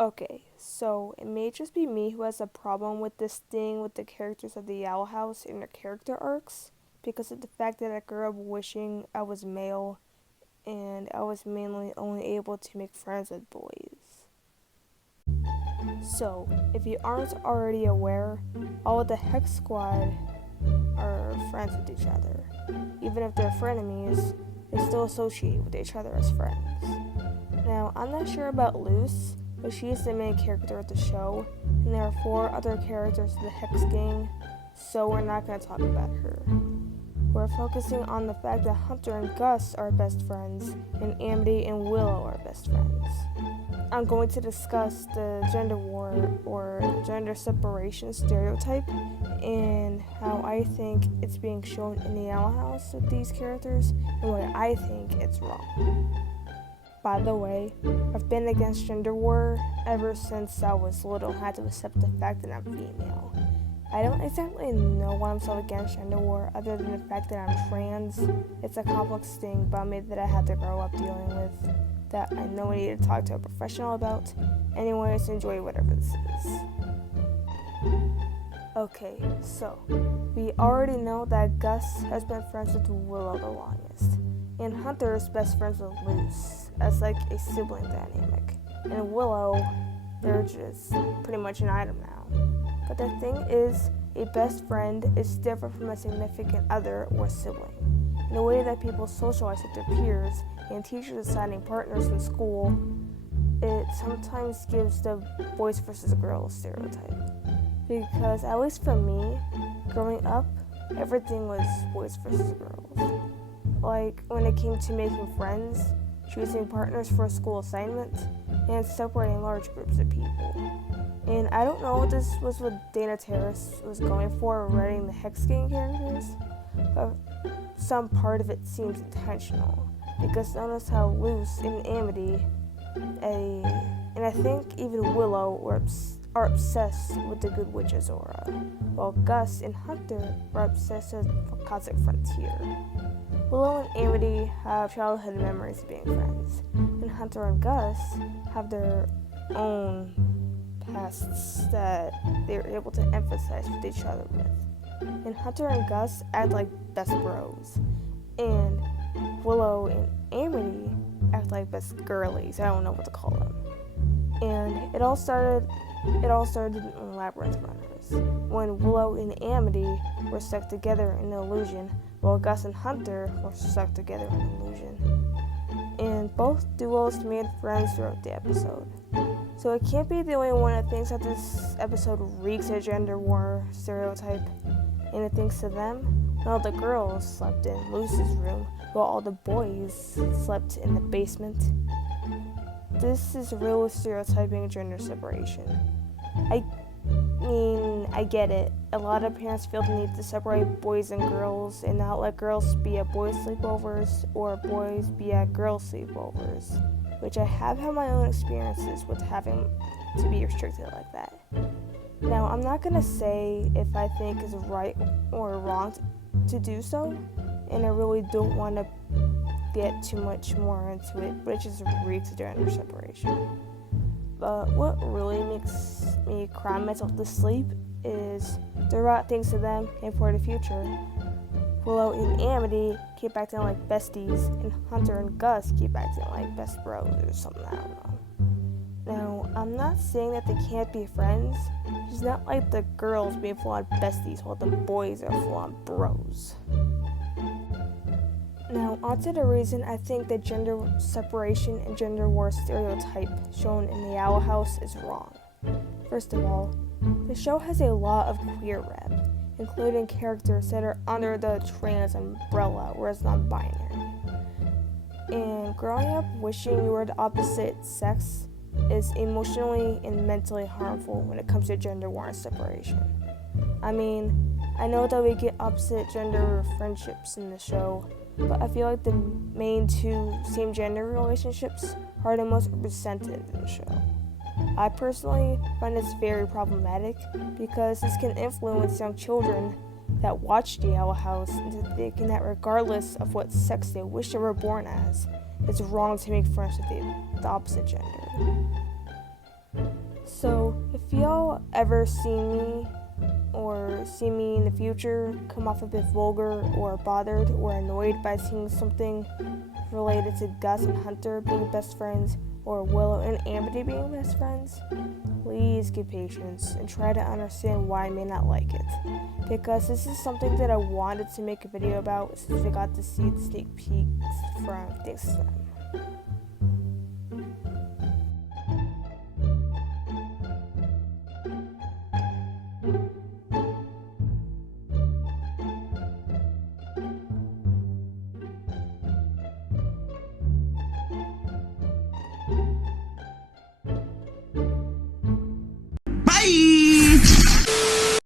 Okay, so it may just be me who has a problem with this thing with the characters of the Owl House and their character arcs because of the fact that I grew up wishing I was male and I was mainly only able to make friends with boys. So, if you aren't already aware, all of the Hex Squad are friends with each other. Even if they're frenemies, they still associate with each other as friends. Now, I'm not sure about Luce, but she is the main character of the show, and there are 4 other characters of the Hex Gang, so we're not going to talk about her. We're focusing on the fact that Hunter and Gus are best friends, and Amity and Willow are best friends. I'm going to discuss the gender war or gender separation stereotype and how I think it's being shown in the Owl House with these characters and why I think it's wrong. By the way, I've been against gender war ever since I was little and had to accept the fact that I'm female. I don't exactly know why I'm so against gender war other than the fact that I'm trans. It's a complex thing about me that I had to grow up dealing with that I know I need to talk to a professional about. Anyways, enjoy whatever this is. Okay, so we already know that Gus has been friends with Willow the longest, and Hunter is best friends with Luce as like a sibling dynamic. And Willow, they're just pretty much an item now. But the thing is, a best friend is different from a significant other or sibling. In the way that people socialize with their peers and teachers assigning partners in school, it sometimes gives the boys versus girls stereotype. Because at least for me, growing up, everything was boys versus girls. Like when it came to making friends, choosing partners for a school assignment, and separating large groups of people. And I don't know if this was what Dana Terrace was going for writing the Hex Gang characters, but some part of it seems intentional. Because notice how Luce and Amity, and I think even Willow are obsessed with the Good Witch Azora, while Gus and Hunter are obsessed with Cosmic Frontier. Willow and Amity have childhood memories of being friends, and Hunter and Gus have their own pasts that they're able to emphasize with each other with. And Hunter and Gus act like best bros, and Willow and Amity act like best girlies. I don't know what to call them. And it all started in Labyrinth Runners, when Willow and Amity were stuck together in an illusion, while Gus and Hunter were stuck together in an illusion. And both duos made friends throughout the episode. So it can't be the only one that thinks that this episode reeks of gender war stereotype. And it thinks to them, when all the girls slept in Luce's room, while all the boys slept in the basement. This is real stereotyping gender separation. I get it. A lot of parents feel the need to separate boys and girls and not let girls be at boys' sleepovers or boys be at girls' sleepovers, which I have had my own experiences with having to be restricted like that. Now, I'm not going to say if I think it's right or wrong to do so, and I really don't want to get too much more into it, but it just reeks of gender separation. But what really makes me cry myself to sleep is the right things to them and for the future. Willow and Amity keep acting like besties, and Hunter and Gus keep acting like best bros or something, I don't know. Now, I'm not saying that they can't be friends. It's not like the girls being full-on besties while the boys are full-on bros. Now, onto the reason I think that gender separation and gender war stereotype shown in the Owl House is wrong. First of all, the show has a lot of queer rep, including characters that are under the trans umbrella, whereas non-binary. And growing up wishing you were the opposite sex is emotionally and mentally harmful when it comes to gender war and separation. I mean, I know that we get opposite gender friendships in the show, but I feel like the main 2 same gender relationships are the most represented in the show. I personally find this very problematic because this can influence young children that watch the Owl House into thinking that regardless of what sex they wish they were born as, it's wrong to make friends with the opposite gender. y'all ever seen me or see me in the future come off a bit vulgar or bothered or annoyed by seeing something related to Gus and Hunter being best friends or Willow and Amity being best friends, please give patience and try to understand why I may not like it, because this is something that I wanted to make a video about since I got to see the sneak peeks from this time.